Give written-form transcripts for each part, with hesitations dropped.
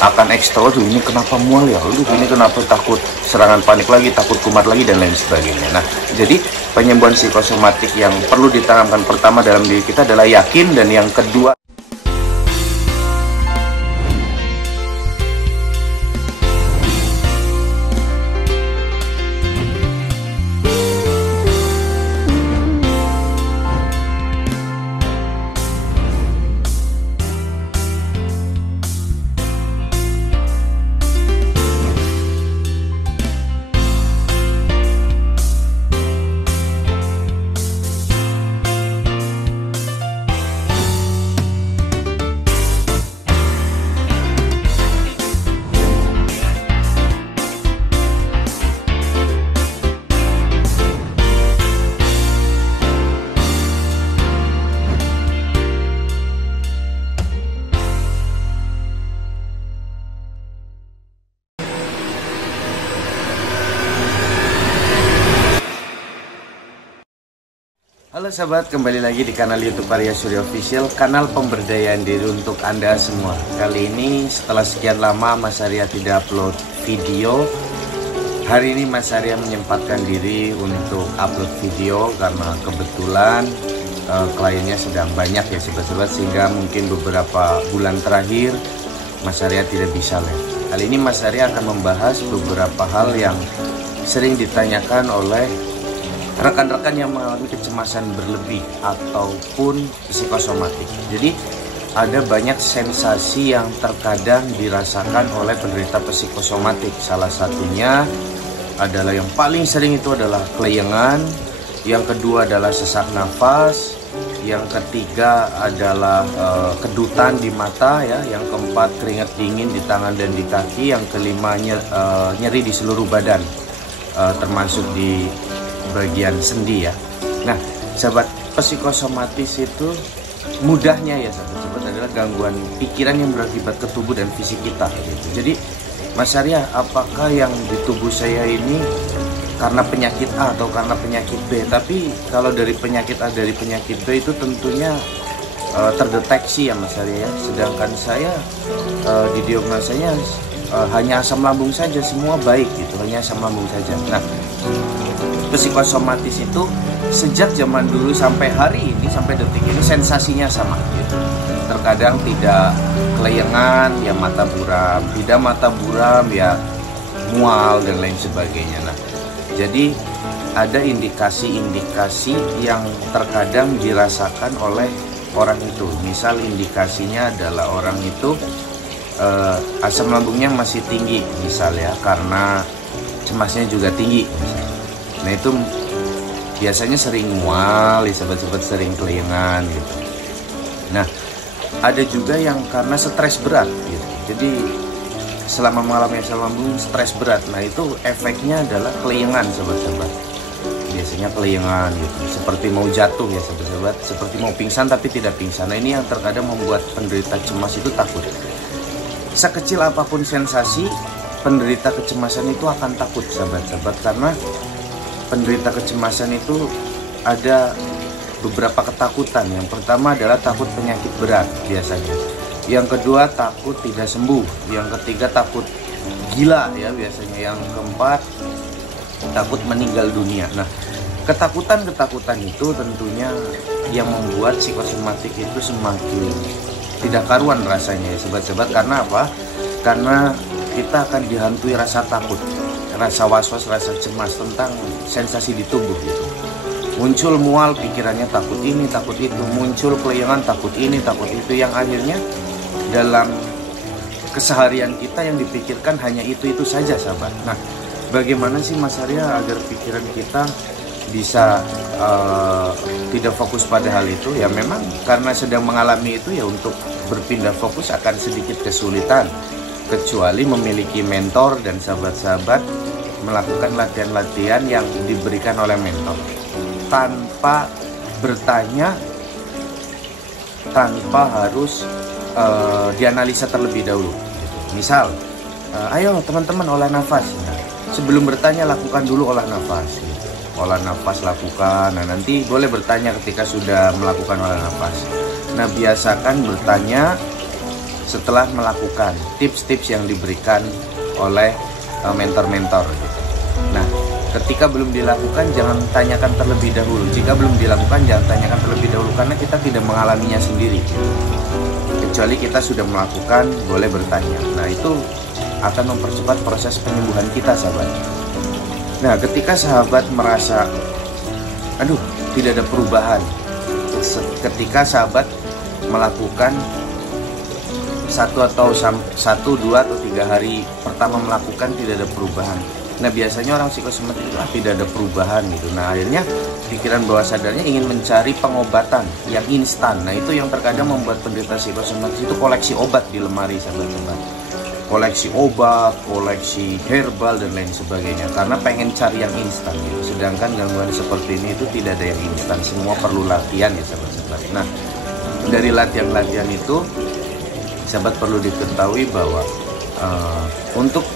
akan ekstra, aduh ini kenapa mual ya, aduh ini kenapa takut serangan panik lagi, takut kumat lagi, dan lain sebagainya. Nah, jadi penyembuhan psikosomatik yang perlu ditanamkan pertama dalam diri kita adalah yakin, dan yang kedua Halo sahabat, kembali lagi di kanal YouTube Arya Surya Official, kanal pemberdayaan diri untuk Anda semua. Kali ini setelah sekian lama Mas Arya tidak upload video, hari ini Mas Arya menyempatkan diri untuk upload video karena kebetulan kliennya sedang banyak ya sobat-sobat, sehingga mungkin beberapa bulan terakhir Mas Arya tidak bisa live. Kali ini Mas Arya akan membahas beberapa hal yang sering ditanyakan oleh rekan-rekan yang mengalami kecemasan berlebih ataupun psikosomatik. Jadi ada banyak sensasi yang terkadang dirasakan oleh penderita psikosomatik. Salah satunya adalah yang paling sering itu adalah kelayangan, yang kedua adalah sesak nafas, yang ketiga adalah kedutan di mata ya, yang keempat keringat dingin di tangan dan di kaki, yang kelima nyeri di seluruh badan, termasuk di bagian sendi ya. Nah, sahabat, psikosomatis itu mudahnya ya sahabat adalah gangguan pikiran yang berakibat ke tubuh dan fisik kita gitu. Jadi Mas Arya, apakah yang di tubuh saya ini karena penyakit A atau karena penyakit B? Tapi kalau dari penyakit A, dari penyakit B itu tentunya terdeteksi ya Mas Arya ya. Sedangkan saya didiagnosanya hanya asam lambung saja, semua baik gitu, hanya asam lambung saja. Nah, psikosomatis itu sejak zaman dulu sampai hari ini, sampai detik ini sensasinya sama gitu. Terkadang tidak kelayangan ya mata buram, tidak mata buram ya mual dan lain sebagainya. Nah, jadi ada indikasi-indikasi yang terkadang dirasakan oleh orang itu. Misal indikasinya adalah orang itu asam lambungnya masih tinggi misalnya, karena cemasnya juga tinggi misalnya. Nah, itu biasanya sering mual ya sobat-sobat, sering kelayangan gitu. Nah, ada juga yang karena stres berat gitu. Jadi selama mengalami asam lambung stres berat, nah itu efeknya adalah kelayangan sobat-sobat. Biasanya kelayangan gitu, seperti mau jatuh ya sobat-sobat, seperti mau pingsan tapi tidak pingsan. Nah, ini yang terkadang membuat penderita cemas itu takut. Sekecil apapun sensasi, penderita kecemasan itu akan takut sahabat-sahabat, karena penderita kecemasan itu ada beberapa ketakutan. Yang pertama adalah takut penyakit berat biasanya. Yang kedua takut tidak sembuh. Yang ketiga takut gila ya biasanya. Yang keempat takut meninggal dunia. Nah, ketakutan-ketakutan itu tentunya yang membuat psikosomatik itu semakin tidak karuan rasanya ya sobat-sobat. Karena apa? Karena kita akan dihantui rasa takut, rasa was-was, rasa cemas tentang sensasi di tubuh gitu. Muncul mual, pikirannya takut ini, takut itu. Muncul kelayangan, takut ini, takut itu. Yang akhirnya dalam keseharian kita yang dipikirkan hanya itu-itu saja sahabat. Nah, bagaimana sih Mas Arya agar pikiran kita bisa tidak fokus pada hal itu? Ya memang karena sedang mengalami itu ya, untuk berpindah fokus akan sedikit kesulitan, kecuali memiliki mentor dan sahabat-sahabat melakukan latihan-latihan yang diberikan oleh mentor tanpa bertanya, tanpa harus dianalisa terlebih dahulu. Misal, ayo teman-teman olah nafas. Nah, sebelum bertanya lakukan dulu olah nafas. Olah nafas lakukan. Nah, nanti boleh bertanya ketika sudah melakukan olah nafas. Nah, biasakan bertanya setelah melakukan tips-tips yang diberikan oleh mentor-mentor gitu. Nah, ketika belum dilakukan jangan tanyakan terlebih dahulu. Jika belum dilakukan jangan tanyakan terlebih dahulu karena kita tidak mengalaminya sendiri. Kecuali kita sudah melakukan, boleh bertanya. Nah, itu akan mempercepat proses penyembuhan kita, sahabat. Nah, ketika sahabat merasa aduh, tidak ada perubahan. Ketika sahabat melakukan 1, 2 atau 3 hari pertama melakukan tidak ada perubahan. Nah, biasanya orang psikosomatik itu tidak ada perubahan gitu. Nah, akhirnya pikiran bawah sadarnya ingin mencari pengobatan yang instan. Nah, itu yang terkadang membuat penderita psikosomatik itu koleksi obat di lemari, sahabat-sahabat. Koleksi obat, koleksi herbal dan lain sebagainya karena pengen cari yang instan gitu. Sedangkan gangguan seperti ini itu tidak ada yang instan, semua perlu latihan ya, sahabat-sahabat. Nah, dari latihan-latihan itu sahabat perlu diketahui bahwa untuk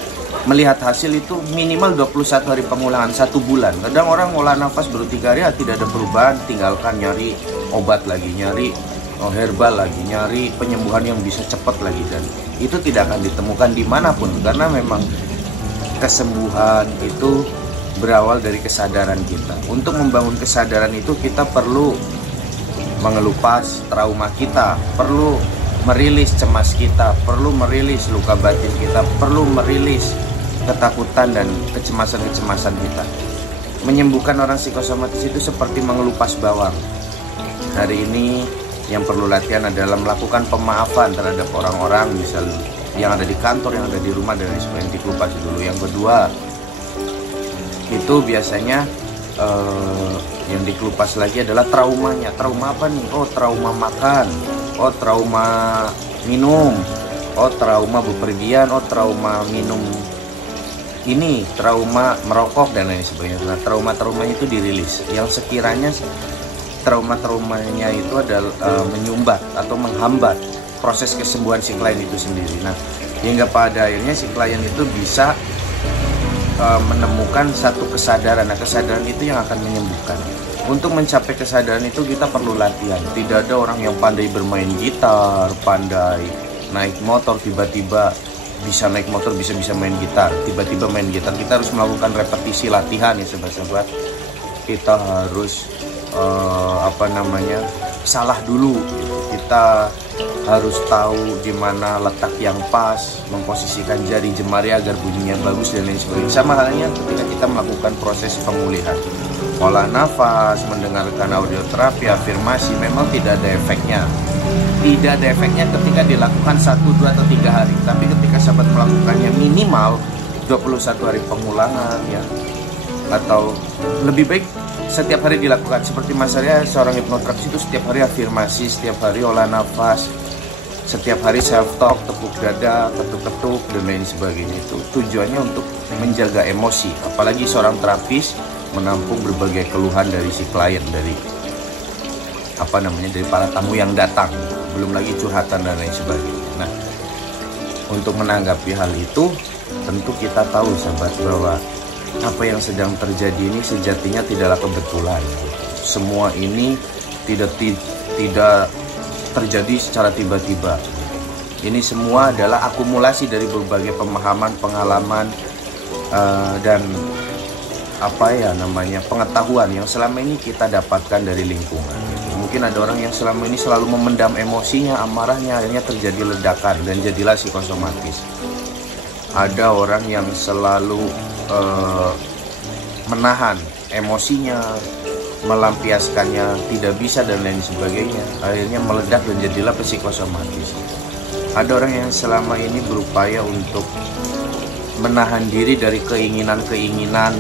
melihat hasil itu minimal 21 hari pengulangan, 1 bulan. Kadang orang ngolah nafas baru 3 hari tidak ada perubahan, tinggalkan nyari obat lagi, nyari herbal lagi, nyari penyembuhan yang bisa cepat lagi, dan itu tidak akan ditemukan dimanapun karena memang kesembuhan itu berawal dari kesadaran kita. Untuk membangun kesadaran itu kita perlu mengelupas trauma kita, perlu merilis cemas kita, perlu merilis luka batin kita, perlu merilis ketakutan dan kecemasan-kecemasan kita. Menyembuhkan orang psikosomatis itu seperti mengelupas bawang. Hari ini yang perlu latihan adalah melakukan pemaafan terhadap orang-orang misal yang ada di kantor, yang ada di rumah, dan sebagainya, dikelupas dulu. Yang kedua, itu biasanya yang dikelupas lagi adalah traumanya. Trauma apa nih? Oh, trauma makan. Oh, trauma minum. Oh, trauma bepergian. Oh, trauma minum ini, trauma merokok dan lain sebagainya. Nah, trauma-traumanya itu dirilis. Yang sekiranya trauma-traumanya itu adalah menyumbat atau menghambat proses kesembuhan si klien itu sendiri. Nah, hingga pada akhirnya si klien itu bisa menemukan satu kesadaran. Nah, kesadaran itu yang akan menyembuhkan. Untuk mencapai kesadaran itu kita perlu latihan. Tidak ada orang yang pandai bermain gitar, pandai naik motor, tiba-tiba bisa naik motor, bisa main gitar, tiba-tiba main gitar. Kita harus melakukan repetisi latihan ya, sahabat-sahabat. Kita harus salah dulu. Kita harus tahu di mana letak yang pas, memposisikan jari jemari agar bunyinya bagus dan lain sebagainya. Sama halnya ketika kita melakukan proses pemulihan, olah nafas, mendengarkan audioterapi, afirmasi, memang tidak ada efeknya. Tidak ada efeknya ketika dilakukan 1, 2 atau 3 hari. Tapi ketika sahabat melakukannya minimal 21 hari pengulangan ya, atau lebih baik setiap hari dilakukan. Seperti Mas Arya, seorang hipnoterapis itu setiap hari afirmasi, setiap hari olah nafas, setiap hari self talk, tepuk dada, ketuk-ketuk dan lain sebagainya. Itu tujuannya untuk menjaga emosi. Apalagi seorang terapis menampung berbagai keluhan dari si klien, dari dari para tamu yang datang, belum lagi curhatan dan lain sebagainya. Nah, untuk menanggapi hal itu tentu kita tahu, sahabat, bahwa apa yang sedang terjadi ini sejatinya tidaklah kebetulan. Semua ini tidak terjadi secara tiba-tiba. Ini semua adalah akumulasi dari berbagai pemahaman, pengalaman, dan pengetahuan yang selama ini kita dapatkan dari lingkungan. Mungkin ada orang yang selama ini selalu memendam emosinya, amarahnya, akhirnya terjadi ledakan dan jadilah psikosomatis. Ada orang yang selalu menahan emosinya, melampiaskannya tidak bisa dan lain sebagainya, akhirnya meledak dan jadilah psikosomatis. Ada orang yang selama ini berupaya untuk menahan diri dari keinginan-keinginan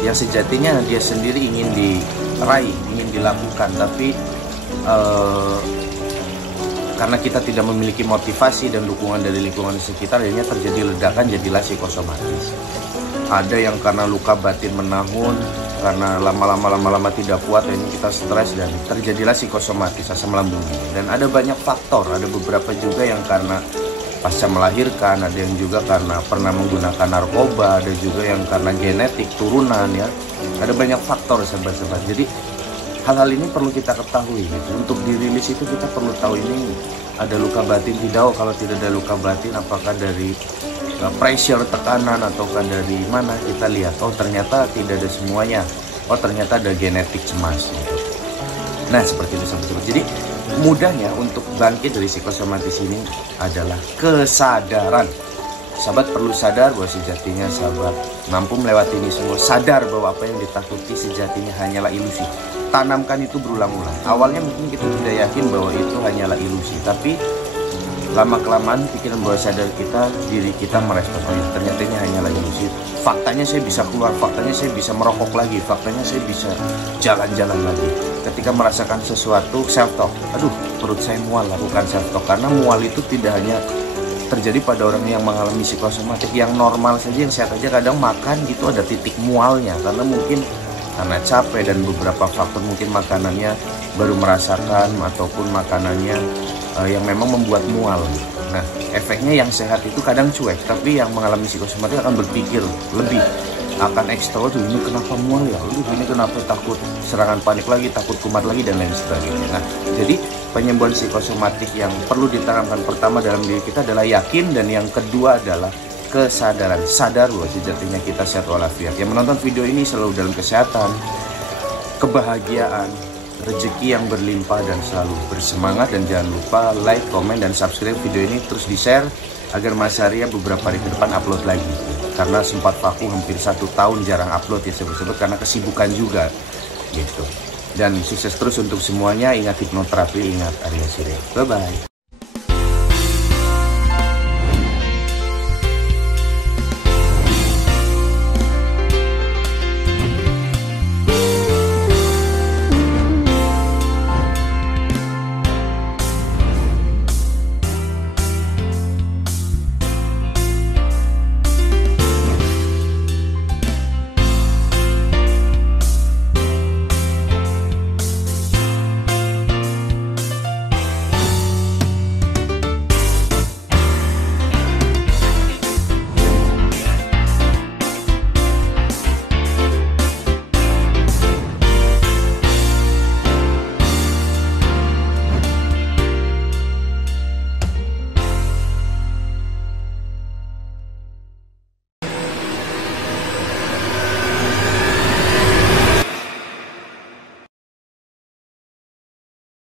yang sejatinya dia sendiri ingin diraih, ingin dilakukan, tapi karena kita tidak memiliki motivasi dan dukungan dari lingkungan sekitar, akhirnya terjadi ledakan, jadilah psikosomatis. Ada yang karena luka batin menahun, karena lama-lama tidak kuat, ini kita stres dan terjadilah psikosomatis, asam lambung. Dan ada banyak faktor, ada beberapa juga yang karena pasca melahirkan, ada yang juga karena pernah menggunakan narkoba, ada juga yang karena genetik, turunan ya. Ada banyak faktor, sahabat-sahabat. Jadi hal-hal ini perlu kita ketahui gitu. Untuk dirilis itu kita perlu tahu ini ada luka batin tidak. Kalau tidak ada luka batin, apakah dari pressure, tekanan, ataukah dari mana, kita lihat oh ternyata tidak ada semuanya, oh ternyata ada genetik cemas gitu. Nah seperti itu sahabat. Jadi mudahnya untuk bangkit dari psikosomatis ini adalah kesadaran. Sahabat perlu sadar bahwa sejatinya sahabat mampu melewati ini semua. Sadar bahwa apa yang ditakuti sejatinya hanyalah ilusi. Tanamkan itu berulang-ulang. Awalnya mungkin kita tidak yakin bahwa itu hanyalah ilusi, tapi lama-kelamaan pikiran bawah sadar kita, diri kita merespon, oh ya ternyata ini hanyalah ilusi. Faktanya saya bisa keluar, faktanya saya bisa merokok lagi, faktanya saya bisa jalan-jalan lagi. Ketika merasakan sesuatu, self-talk, aduh perut saya mual, lakukan self-talk. Karena mual itu tidak hanya terjadi pada orang yang mengalami psikosomatik, yang normal saja, yang sehat aja kadang makan gitu ada titik mualnya. Karena mungkin karena capek dan beberapa faktor, mungkin makanannya baru merasakan ataupun makanannya yang memang membuat mual. Nah, efeknya yang sehat itu kadang cuek, tapi yang mengalami psikosomatik akan berpikir lebih, akan ekstra, tuh ini kenapa mual ya, ini kenapa takut serangan panik lagi, takut kumat lagi, dan lain sebagainya. Nah, jadi penyembuhan psikosomatik yang perlu ditanamkan pertama dalam diri kita adalah yakin, dan yang kedua adalah kesadaran. Sadar bahwa sejatinya kita sehat walafiat. Yang menonton video ini selalu dalam kesehatan, kebahagiaan, rezeki yang berlimpah, dan selalu bersemangat. Dan jangan lupa like, komen, dan subscribe video ini, terus di share agar Mas Arya beberapa hari ke depan upload lagi, karena sempat vakum hampir 1 tahun jarang upload ya sobat-sobat, karena kesibukan juga gitu. Dan sukses terus untuk semuanya. Ingat hipnoterapi, ingat Arya Surya. Bye bye.